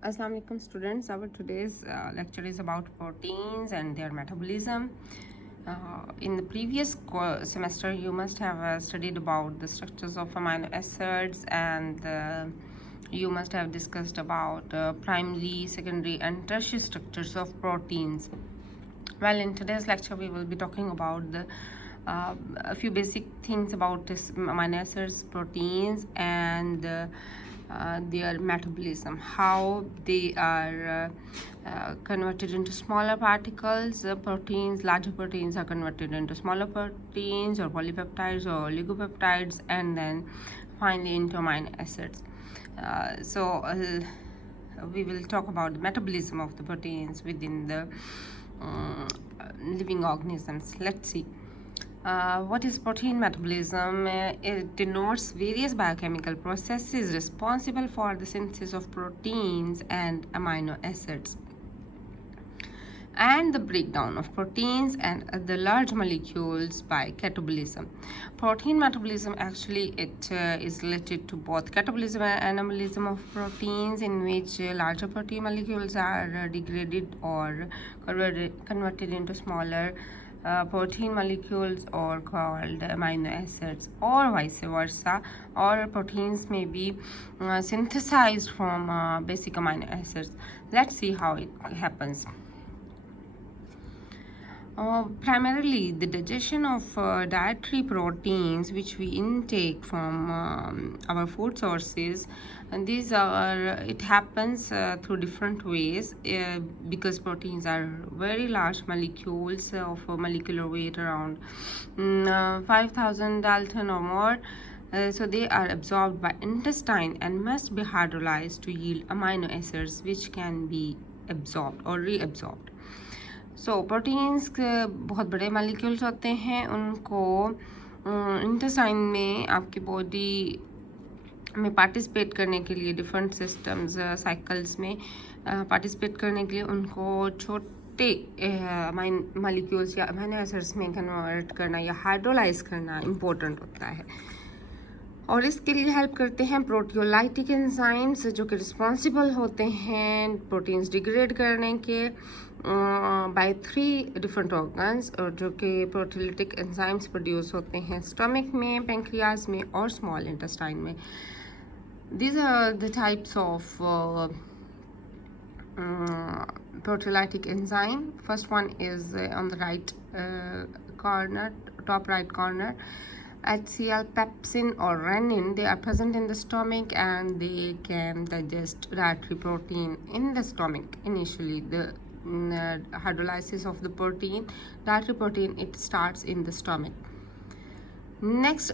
Assalamu alaikum students. Our today's lecture is about proteins and their metabolism. In the previous semester you must have studied about the structures of amino acids, and you must have discussed about primary, secondary and tertiary structures of proteins. Well, in today's lecture we will be talking about a few basic things about this amino acids, proteins, and their metabolism, how they are converted into smaller particles. Proteins, larger proteins are converted into smaller proteins or polypeptides or oligopeptides, and then finally into amino acids. We will talk about the metabolism of the proteins within the living organisms. Let's see. What is protein metabolism? It denotes various biochemical processes responsible for the synthesis of proteins and amino acids, and the breakdown of proteins and other large molecules by catabolism. Protein metabolism actually is related to both catabolism and anabolism of proteins, in which larger protein molecules are degraded or converted into smaller protein molecules or called amino acids, or vice versa, or proteins may be synthesized from basic amino acids. Let's see how it happens. Primarily, the digestion of dietary proteins which we intake from our food sources, and these are it happens through different ways, because proteins are very large molecules of a molecular weight around 5,000 dalton or more. So they are absorbed by intestine and must be hydrolyzed to yield amino acids which can be absorbed or reabsorbed. So proteins बहुत बड़े molecules होते हैं, उनको intestine में आपकी body में participate करने के लिए डिफरेंट सिस्टम्स साइकिल्स में पार्टिसिपेट करने के लिए उनको छोटे मालिक्यूल्स या अमीनो एसिड्स में कन्वर्ट करना या हाइड्रोलाइज करना इम्पोर्टेंट होता है, और इसके लिए हेल्प करते हैं प्रोटियोलाइटिक एंजाइम्स जो कि रिस्पॉन्सिबल होते हैं प्रोटीन्स डिग्रेड करने के बाय 3 डिफरेंट ऑर्गन्स, और जो कि प्रोटियोलाइटिक एंजाइम्स प्रोड्यूस होते हैं स्टमक में, पेंक्रियाज में और स्मॉल इंटेस्टाइन में. These are the types of proteolytic enzyme. First one is on the right corner, top right corner. HCl, pepsin or renin, they are present in the stomach and they can digest dietary protein in the stomach. Initially, the hydrolysis of the protein, dietary protein, it starts in the stomach. Next,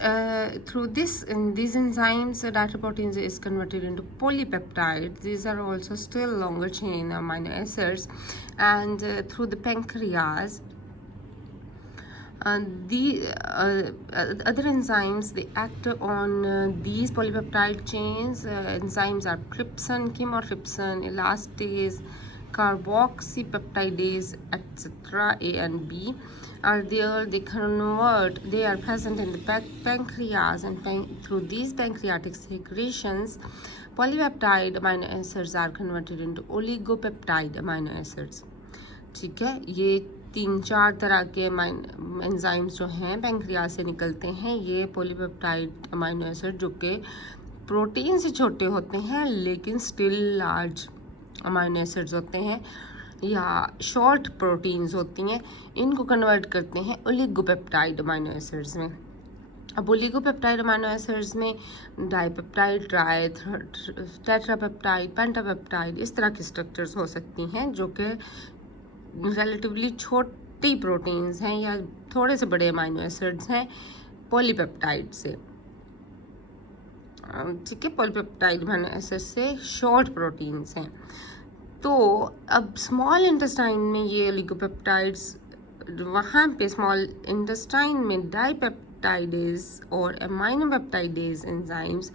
through these enzymes, dietary proteins is converted into polypeptides. These are also still longer chain amino acids, and through the pancreas. The other enzymes, they act on these polypeptide chains. Enzymes are trypsin, chymotrypsin, elastase, carboxypeptidase, etc. A and B are there. They are present in the pancreas, and through these pancreatic secretions, polypeptide amino acids are converted into oligopeptide amino acids. ठीक है, ये 3-4 तरह के enzymes जो हैं pancreas से निकलते हैं. ये पॉलीपेप्टाइड अमीनो एसिड जो कि प्रोटीन से छोटे होते हैं लेकिन स्टिल लार्ज अमीनो एसिड्स होते हैं या शॉर्ट प्रोटीन्स होती हैं, इनको कन्वर्ट करते हैं ओलिगोपेप्टाइड अमीनो एसिड्स में. अब ओलिगोपेप्टाइड अमीनो एसिड्स में डाइपेप्टाइड, ट्राई, टेट्रापेप्टाइड, पेंटापेप्टाइड, इस तरह की स्ट्रक्चर्स हो सकती हैं जो कि रिलेटिवली छोटी प्रोटीन्स हैं या थोड़े से बड़े अमीनो एसिड्स हैं पॉलीपेप्टाइड से. ठीक है, पॉलीपेप्टाइड अमीनो एसिड से शॉर्ट प्रोटीन्स हैं. तो अब स्मॉल इंटेस्टाइन में ये ओलिगोपेप्टाइड्स, वहाँ पे स्मॉल इंटेस्टाइन में डाइपेप्टाइडेज और अमीनोपेप्टाइडेज एंजाइम्स,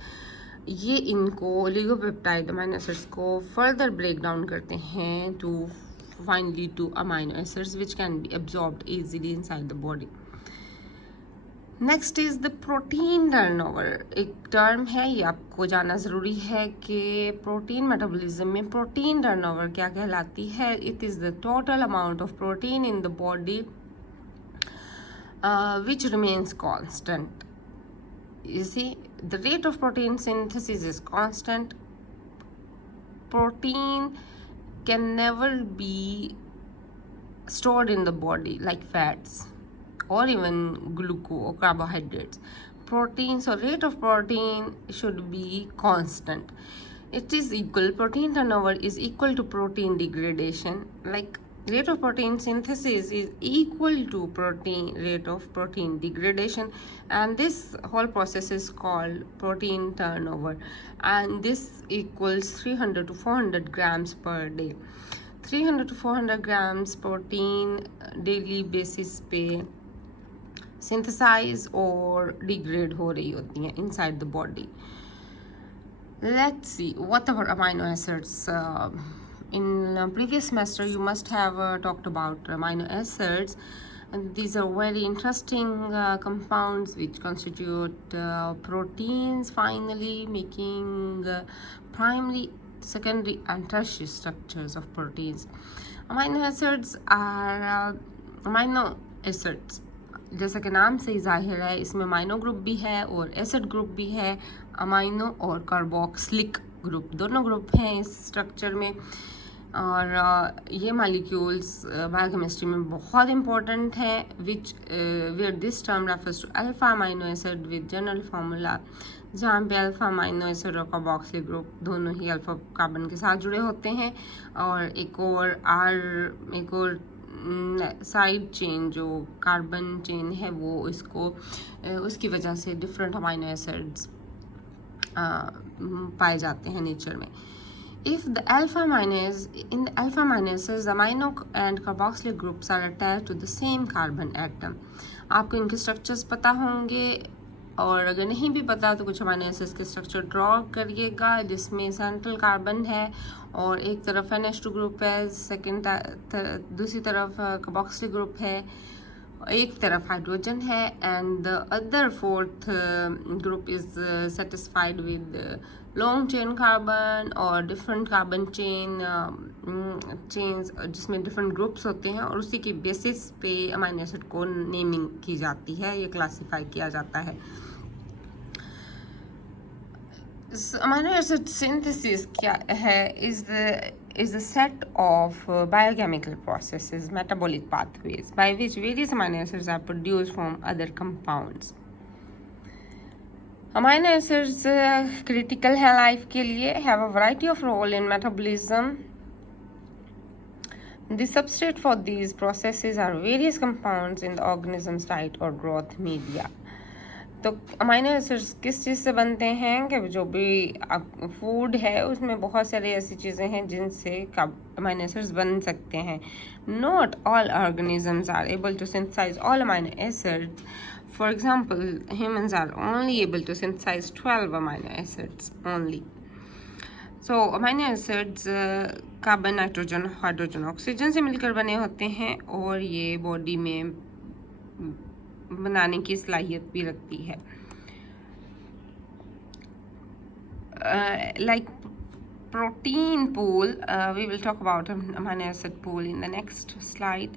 ये इनको ओलिगोपेप्टाइड अमीनो एसिड्स को फर्दर ब्रेक डाउन करते हैं to finally to amino acids which can be absorbed easily inside the body. Next is the protein turnover. एक टर्म है, ये आपको जानना ज़रूरी है कि प्रोटीन मेटाबॉलिज्म में प्रोटीन टर्नओवर क्या कहलाती है। It is the total amount of protein in the body which remains constant. You see, the rate of protein synthesis is constant. Protein can never be stored in the body like fats or even glucose or carbohydrates. Protein, so rate of protein should be constant. It is equal, protein turnover is equal to protein degradation. Like rate of protein synthesis is equal to rate of protein degradation, and this whole process is called protein turnover, and this equals 300 to 400 grams per day. 300 to 400 grams protein daily basis पे synthesise और degrade हो रही होती हैं inside the body. Let's see what are amino acids. In previous semester you must have talked about amino acids, and these are very interesting compounds which constitute proteins, finally making primary, secondary and tertiary structures of proteins. Amino acids are amino acids, जैसा कि नाम से ही जाहिर है, इसमें amino group भी है और एसिड ग्रुप भी है. अमाइनो और कार्बोक्सिलिक ग्रुप दोनों ग्रुप हैं इस स्ट्रक्चर में, और ये मालिक्यूल्स बायोकेमिस्ट्री में बहुत इंपॉर्टेंट हैं. Which where this term refers to alpha amino acid with general formula, जहाँ पे अल्फा अमाइनो एसिड और कार्बोक्सिलिक ग्रुप दोनों ही अल्फा कार्बन के साथ जुड़े होते हैं, और एक और साइड चेन जो कार्बन चेन है वो इसको उसकी वजह से डिफरेंट अमाइनो एसिड्स पाए जाते हैं नेचर में. If the alpha amino acids, amino and carboxylic groups are attached to the same carbon atom. आपको इनके स्ट्रक्चर्स पता होंगे, और अगर नहीं भी पता तो कुछ अमाइनो एसिड्स के स्ट्रक्चर ड्रॉ करिएगा, जिसमें सेंट्रल कार्बन है और एक तरफ NH2 ग्रुप है, दूसरी तरफ कार्बोक्सिलिक ग्रुप है, एक तरफ हाइड्रोजन है, and the other fourth group is satisfied with long chain carbon और डिफरेंट कार्बन चेन्स जिसमें डिफरेंट ग्रुप्स होते हैं, और उसी की बेसिस पे अमाइनो एसिड को नेमिंग की जाती है, ये क्लासिफाई किया जाता है. अमाइनो एसिड सिंथेसिस क्या है? is the set of biochemical processes, metabolic pathways by which various amino acids are produced from other compounds. Amino acids critical है life के लिए, have a variety of role in metabolism. The substrate for these processes are various compounds in the organism's diet or growth media. तो amino acids किस चीज़ से बनते हैं कि जो भी फूड है उसमें बहुत सारी ऐसी चीज़ें हैं जिनसे अमाइनो एसिड्स बन सकते हैं. Not all organisms are able to synthesise all amino acids. For example, humans are only able to synthesise 12 amino acids only. So amino acids carbon, nitrogen, hydrogen, oxygen से मिलकर बने होते हैं, और ये बॉडी में बनाने की सलाहियत भी रखती है. Like protein pool, we will talk about amino acid pool in the next slide.